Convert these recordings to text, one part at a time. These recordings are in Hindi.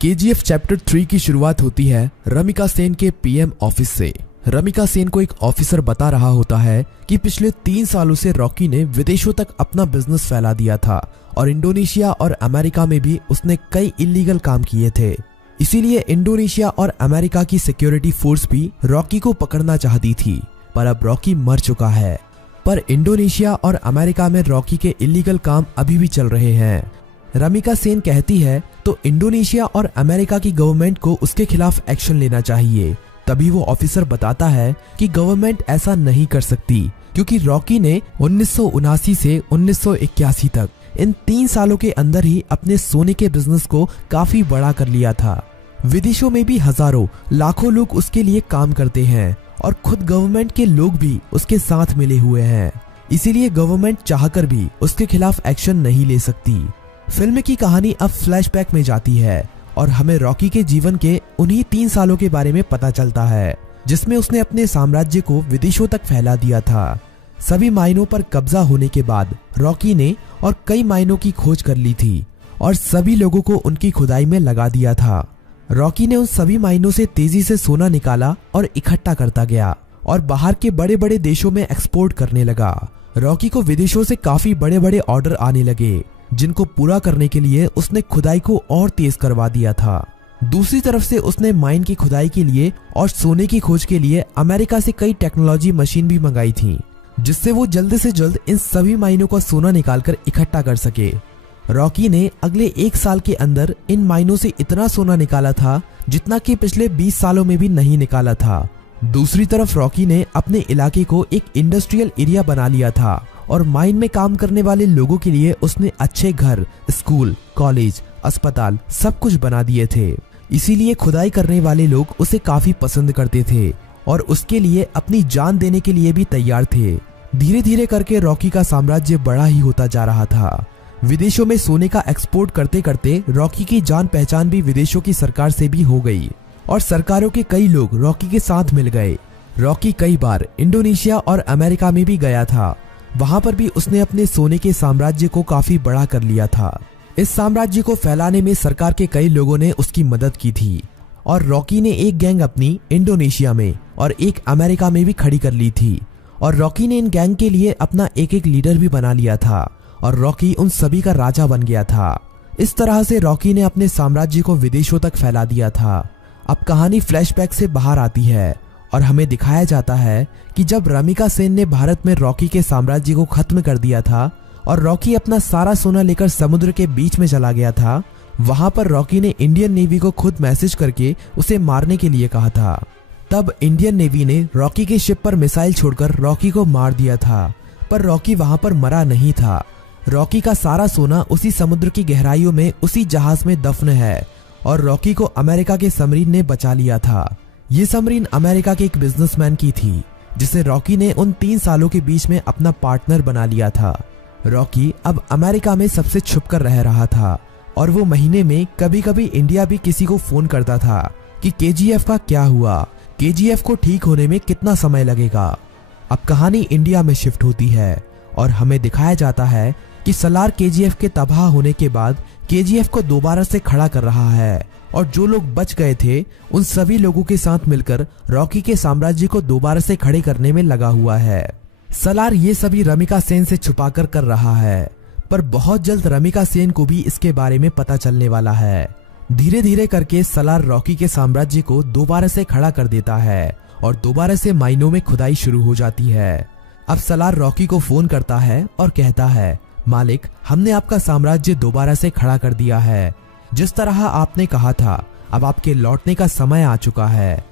केजीएफ चैप्टर 3 की शुरुआत होती है रमिका सेन के पीएम ऑफिस से। रमिका सेन को एक ऑफिसर बता रहा होता है कि पिछले 3 सालों से रॉकी ने विदेशों तक अपना बिजनेस फैला दिया था और इंडोनेशिया और अमेरिका में भी उसने कई इलीगल काम किए थे। इसीलिए इंडोनेशिया और अमेरिका की सिक्योरिटी फोर्स भी रॉकी को पकड़ना चाहती थी, पर अब रॉकी मर चुका है। पर इंडोनेशिया और अमेरिका में रॉकी के इलीगल काम अभी भी चल रहे हैं। रमिका सेन कहती है तो इंडोनेशिया और अमेरिका की गवर्नमेंट को उसके खिलाफ एक्शन लेना चाहिए। तभी वो ऑफिसर बताता है कि गवर्नमेंट ऐसा नहीं कर सकती, क्योंकि रॉकी ने 1979 से 1981 तक इन 3 सालों के अंदर ही अपने सोने के बिजनेस को काफी बड़ा कर लिया था। विदेशों में भी हजारों लाखों लोग उसके लिए काम करते हैं और खुद गवर्नमेंट के लोग भी उसके साथ मिले हुए हैं। इसीलिए गवर्नमेंट चाहकर भी उसके खिलाफ एक्शन नहीं ले सकती। फिल्म की कहानी अब फ्लैशबैक में जाती है और हमें रॉकी के जीवन के उन्हीं 3 सालों के बारे में पता चलता है, जिसमें उसने अपने साम्राज्य को विदेशों तक फैला दिया था। सभी माइनों पर कब्जा होने के बाद रॉकी ने और कई माइनों की खोज कर ली थी और सभी लोगों को उनकी खुदाई में लगा दिया था। रॉकी ने उन सभी माइनों से तेजी से सोना निकाला और इकट्ठा करता गया और बाहर के बड़े बड़े देशों में एक्सपोर्ट करने लगा। रॉकी को विदेशों से काफी बड़े बड़े ऑर्डर आने लगे, जिनको पूरा करने के लिए उसने खुदाई को और तेज करवा दिया था। दूसरी तरफ से उसने माइन की खुदाई के लिए और सोने की खोज के लिए अमेरिका से कई टेक्नोलॉजी मशीन भी मंगाई थी, जिससे वो जल्द से जल्द इन सभी माइनों का सोना निकालकर इकट्ठा कर सके। रॉकी ने अगले 1 साल के अंदर इन माइनों से इतना सोना निकाला था जितना कि पिछले 20 सालों में भी नहीं निकाला था। दूसरी तरफ रॉकी ने अपने इलाके को एक इंडस्ट्रियल एरिया बना लिया था और माइन में काम करने वाले लोगों के लिए उसने अच्छे घर, स्कूल, कॉलेज, अस्पताल सब कुछ बना दिए थे। इसीलिए खुदाई करने वाले लोग उसे काफी पसंद करते थे और उसके लिए अपनी जान देने के लिए भी तैयार थे। धीरे धीरे करके रॉकी का साम्राज्य बड़ा ही होता जा रहा था। विदेशों में सोने का एक्सपोर्ट करते करते रॉकी की जान पहचान भी विदेशों की सरकार से भी हो गई और सरकारों के कई लोग रॉकी के साथ मिल गए। रॉकी कई बार इंडोनेशिया और अमेरिका में भी गया था। वहां पर भी उसने अपने सोने के साम्राज्य को काफी बड़ा कर लिया था। इस साम्राज्य को फैलाने में सरकार के कई लोगों ने उसकी मदद की थी और रॉकी ने एक गैंग अपनी इंडोनेशिया में और एक अमेरिका में भी खड़ी कर ली थी और रॉकी ने इन गैंग के लिए अपना एक लीडर भी बना लिया था और रॉकी उन सभी का राजा बन गया था। इस तरह से रॉकी ने अपने साम्राज्य को विदेशों तक फैला दिया था। अब कहानी फ्लैशबैक से बाहर आती है और हमें दिखाया जाता है कि जब रमिका सेन ने भारत में रॉकी के साम्राज्य को खत्म कर दिया था और रॉकी अपना सारा सोना लेकर समुद्र के बीच में चला गया था, वहां पर रॉकी ने इंडियन नेवी को खुद मैसेज करके उसे मारने के लिए कहा था। तब इंडियन नेवी ने रॉकी के शिप पर मिसाइल छोड़कर रॉकी को मार दिया था, पर रॉकी वहां पर मरा नहीं था। रॉकी का सारा सोना उसी समुद्र की गहराइयों में उसी जहाज में दफन है और रॉकी को अमेरिका के सबमरीन ने बचा लिया था। ये सबमरीन अमेरिका के एक बिजनेसमैन की थी, जिसे रॉकी ने उन 3 सालों के बीच में अपना पार्टनर बना लिया था। रॉकी अब अमेरिका में सबसे छुपकर रह रहा था और वो महीने में कभी कभी इंडिया भी किसी को फोन करता था कि केजीएफ का क्या हुआ, केजीएफ को ठीक होने में कितना समय लगेगा। अब कहानी इंडिया में शिफ्ट होती है और हमें दिखाया जाता है कि सलार केजीएफ के तबाह होने के बाद केजीएफ को दोबारा से खड़ा कर रहा है और जो लोग बच गए थे उन सभी लोगों के साथ मिलकर रॉकी के साम्राज्य को दोबारा से खड़े करने में लगा हुआ है। सलार ये सभी रमिका सेन से छुपाकर कर रहा है, पर बहुत जल्द रमिका सेन को भी इसके बारे में पता चलने वाला है। धीरे धीरे करके सलार रॉकी के साम्राज्य को दोबारा से खड़ा कर देता है और दोबारा से माइनों में खुदाई शुरू हो जाती है। अब सलार रॉकी को फोन करता है और कहता है, मालिक, हमने आपका साम्राज्य दोबारा से खड़ा कर दिया है। जिस तरह आपने कहा था, अब आपके लौटने का समय आ चुका है।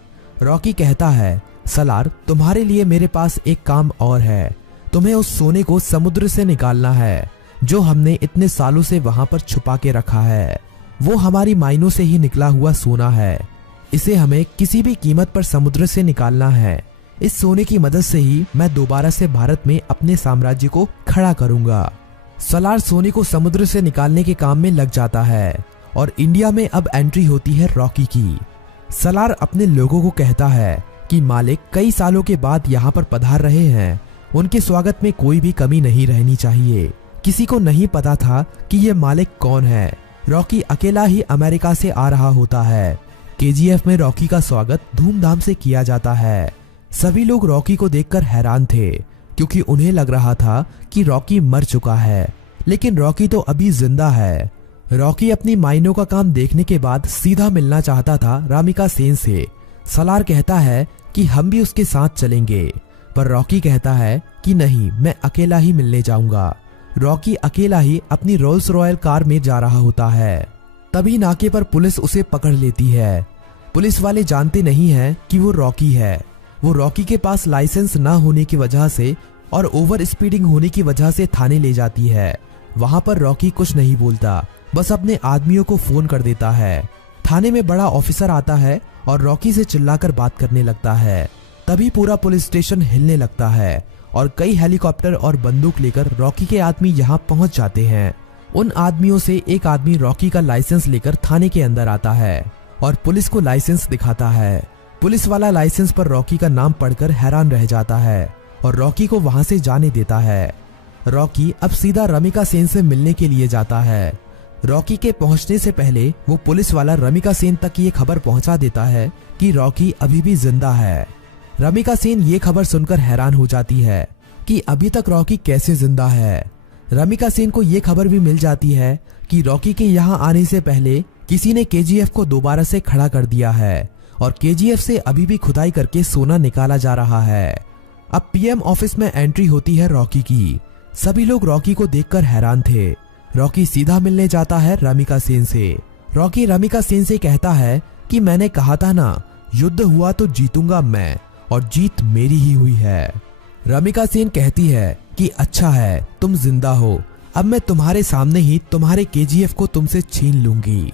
रॉकी कहता है, सलार, तुम्हारे लिए मेरे पास एक काम और है। तुम्हें उस सोने को समुद्र से निकालना है जो हमने इतने सालों से वहां पर छुपा के रखा है। वो हमारी माइनों से ही निकला हुआ सोना है। इसे हमें किसी भी कीमत पर समुद्र से निकालना है। इस सोने की मदद से ही मैं दोबारा से भारत में अपने साम्राज्य को खड़ा करूंगा। सलार सोने को समुद्र से निकालने के काम में लग जाता है और इंडिया में अब एंट्री होती है रॉकी की। सलार अपने लोगों को कहता है कि मालिक कई सालों के बाद यहाँ पर पधार रहे हैं, उनके स्वागत में कोई भी कमी नहीं रहनी चाहिए। किसी को नहीं पता था कि ये मालिक कौन है, रॉकी अकेला ही अमेरिका से आ रहा होता है। केजीएफ में रॉकी का स्वागत धूमधाम से किया जाता है। सभी लोग रॉकी को देखकर हैरान थे क्योंकि उन्हें लग रहा था कि रॉकी मर चुका है, लेकिन रॉकी तो अभी जिंदा है। रॉकी अपनी माइनों का काम देखने के बाद सीधा मिलना चाहता था रामिका सेन से। सलार कहता है कि हम भी उसके साथ चलेंगे, पर रॉकी कहता है कि नहीं, मैं अकेला ही मिलने जाऊंगा। रॉकी अकेला ही अपनी रोल्स रॉयल कार में जा रहा होता है। तभी नाके पर पुलिस उसे पकड़ लेती है। पुलिस वाले जानते नहीं हैं कि वो रॉकी है। वो रॉकी के पास लाइसेंस न होने की वजह से और ओवर स्पीडिंग होने की वजह से थाने ले जाती है। वहां पर रॉकी कुछ नहीं बोलता, बस अपने आदमियों को फोन कर देता है। थाने में बड़ा ऑफिसर आता है और रॉकी से चिल्लाकर बात करने लगता है। तभी पूरा पुलिस स्टेशन हिलने लगता है और कई हेलीकॉप्टर और बंदूक लेकर रॉकी के आदमी यहाँ पहुंच जाते हैं। उन आदमियों से एक आदमी रॉकी का लाइसेंस लेकर थाने के अंदर आता है और पुलिस को लाइसेंस दिखाता है। पुलिस वाला लाइसेंस पर रॉकी का नाम पढ़कर हैरान रह जाता है और रॉकी को वहां से जाने देता है। रॉकी अब सीधा रमिका सेन से मिलने के लिए जाता है। रॉकी के पहुंचने से पहले वो पुलिस वाला रमिका सेन तक ये खबर पहुंचा देता है कि रॉकी अभी भी जिंदा है। रमिका सेन ये खबर सुनकर हैरान हो जाती है कि अभी तक रॉकी कैसे जिंदा है। रमिका सेन को ये खबर भी मिल जाती है कि रॉकी के यहाँ आने से पहले किसी ने केजीएफ को दोबारा से खड़ा कर दिया है और केजीएफ से अभी भी खुदाई करके सोना निकाला जा रहा है। अब पीएम ऑफिस में एंट्री होती है रॉकी की। सभी लोग रॉकी को देखकर हैरान थे। रॉकी सीधा मिलने जाता है रमिका सेन से। रॉकी रमिका सेन से कहता है कि मैंने कहा था ना, युद्ध हुआ तो जीतूंगा मैं, और जीत मेरी ही हुई है। रमिका सेन कहती है कि अच्छा है, तुम जिंदा हो, अब मैं तुम्हारे सामने ही तुम्हारे केजीएफ को तुमसे छीन लूंगी।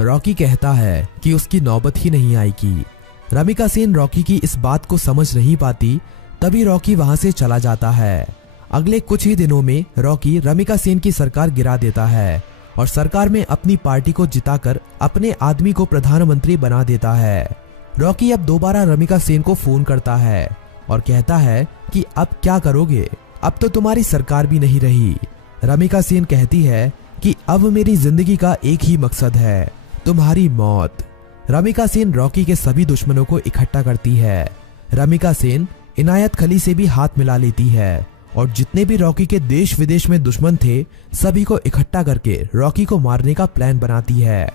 रॉकी कहता है कि उसकी नौबत ही नहीं आएगी। रमिका सेन रॉकी की इस बात को समझ नहीं पाती। तभी रॉकी वहां से चला जाता है। अगले कुछ ही दिनों में रॉकी रमिका सेन की सरकार गिरा देता है और सरकार में अपनी पार्टी को जिताकर अपने आदमी को प्रधानमंत्री बना देता है। रॉकी अब दोबारा रमिका सेन को फोन करता है और कहता है कि अब क्या करोगे, अब तो तुम्हारी सरकार भी नहीं रही। रमिका सेन कहती है कि अब मेरी जिंदगी का एक ही मकसद है, तुम्हारी मौत। रमिका सेन रॉकी के सभी दुश्मनों को इकट्ठा करती है। रमिका सेन इनायत खली से भी हाथ मिला लेती है और जितने भी रॉकी के देश विदेश में दुश्मन थे सभी को इकट्ठा करके रॉकी को मारने का प्लान बनाती है।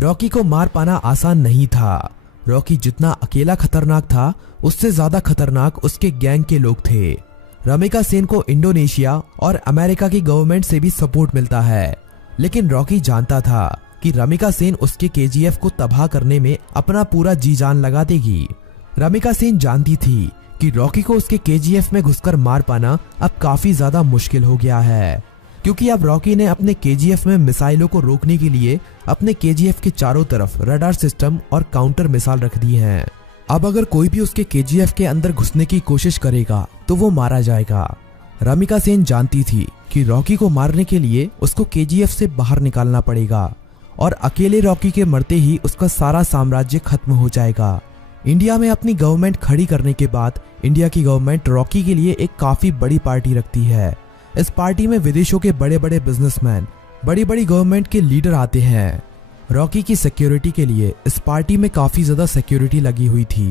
रॉकी को मार पाना आसान नहीं था। रॉकी जितना अकेला खतरनाक था उससे ज्यादा खतरनाक उसके गैंग के लोग थे। रमिका सेन को इंडोनेशिया और अमेरिका की गवर्नमेंट से भी सपोर्ट मिलता है, लेकिन रॉकी जानता था कि रमिका सेन उसके केजीएफ को तबाह करने में अपना पूरा जी जान लगा देगी। रमिका सेन जानती थी कि रॉकी को उसके केजीएफ में घुसकर मार पाना अब काफी ज्यादा मुश्किल हो गया है, क्योंकि अब रॉकी ने अपने केजीएफ में मिसाइलों को रोकने के लिए अपने केजीएफ के चारों तरफ रडार सिस्टम और काउंटर मिसाइल रख दी हैं। अब अगर कोई भी उसके केजीएफ के अंदर घुसने की कोशिश करेगा तो वो मारा जाएगा। रमिका सेन जानती थी कि रॉकी को मारने के लिए उसको केजीएफ से बाहर निकालना पड़ेगा और अकेले रॉकी के मरते ही उसका सारा साम्राज्य खत्म हो जाएगा। इंडिया में अपनी गवर्नमेंट खड़ी करने के बाद इंडिया की गवर्नमेंट रॉकी के लिए एक काफी बड़ी पार्टी रखती है। इस पार्टी में विदेशों के बड़े बड़े बिजनेसमैन, बड़ी बड़ी गवर्नमेंट के लीडर आते हैं। रॉकी की सिक्योरिटी के लिए इस पार्टी में काफी ज्यादा सिक्योरिटी लगी हुई थी।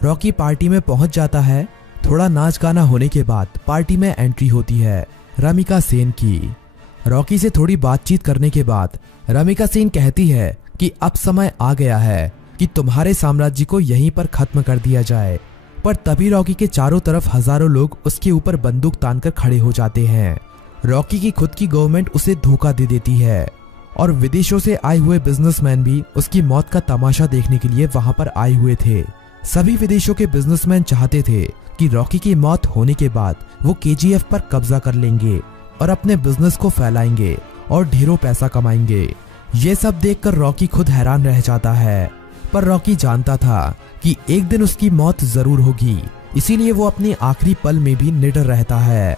रॉकी पार्टी में पहुंच जाता है। थोड़ा नाच गाना होने के बाद पार्टी में एंट्री होती है रमिका सेन की। रॉकी से थोड़ी बातचीत करने के बाद रमिका सेन कहती है कि अब समय आ गया है कि तुम्हारे साम्राज्य को यहीं पर खत्म कर दिया जाए। पर तभी रॉकी के चारों तरफ हजारों लोग उसके ऊपर बंदूक तानकर खड़े हो जाते हैं। रॉकी की खुद की गवर्नमेंट उसे धोखा दे देती है और विदेशों से आए हुए बिजनेसमैन भी उसकी मौत का तमाशा देखने के लिए वहां पर आए हुए थे। सभी विदेशों के बिजनेसमैन चाहते थे कि रॉकी की मौत होने के बाद वो केजीएफ पर कब्जा कर लेंगे और अपने बिजनेस को फैलाएंगे और ढेरों पैसा कमाएंगे। ये सब देखकर रॉकी खुद हैरान रह जाता है, पर रॉकी जानता था कि एक दिन उसकी मौत जरूर होगी, इसीलिए वो अपने आखिरी पल में भी निडर रहता है।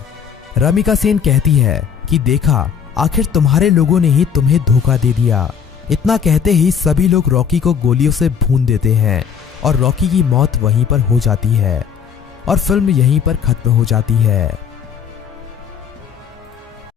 रमिका सेन कहती है कि देखा, आखिर तुम्हारे लोगों ने ही तुम्हें धोखा दे दिया। इतना कहते ही सभी लोग रॉकी को गोलियों से भून देते हैं और रॉकी की मौत वहीं पर हो जाती है और फिल्म यहीं पर खत्म हो जाती है।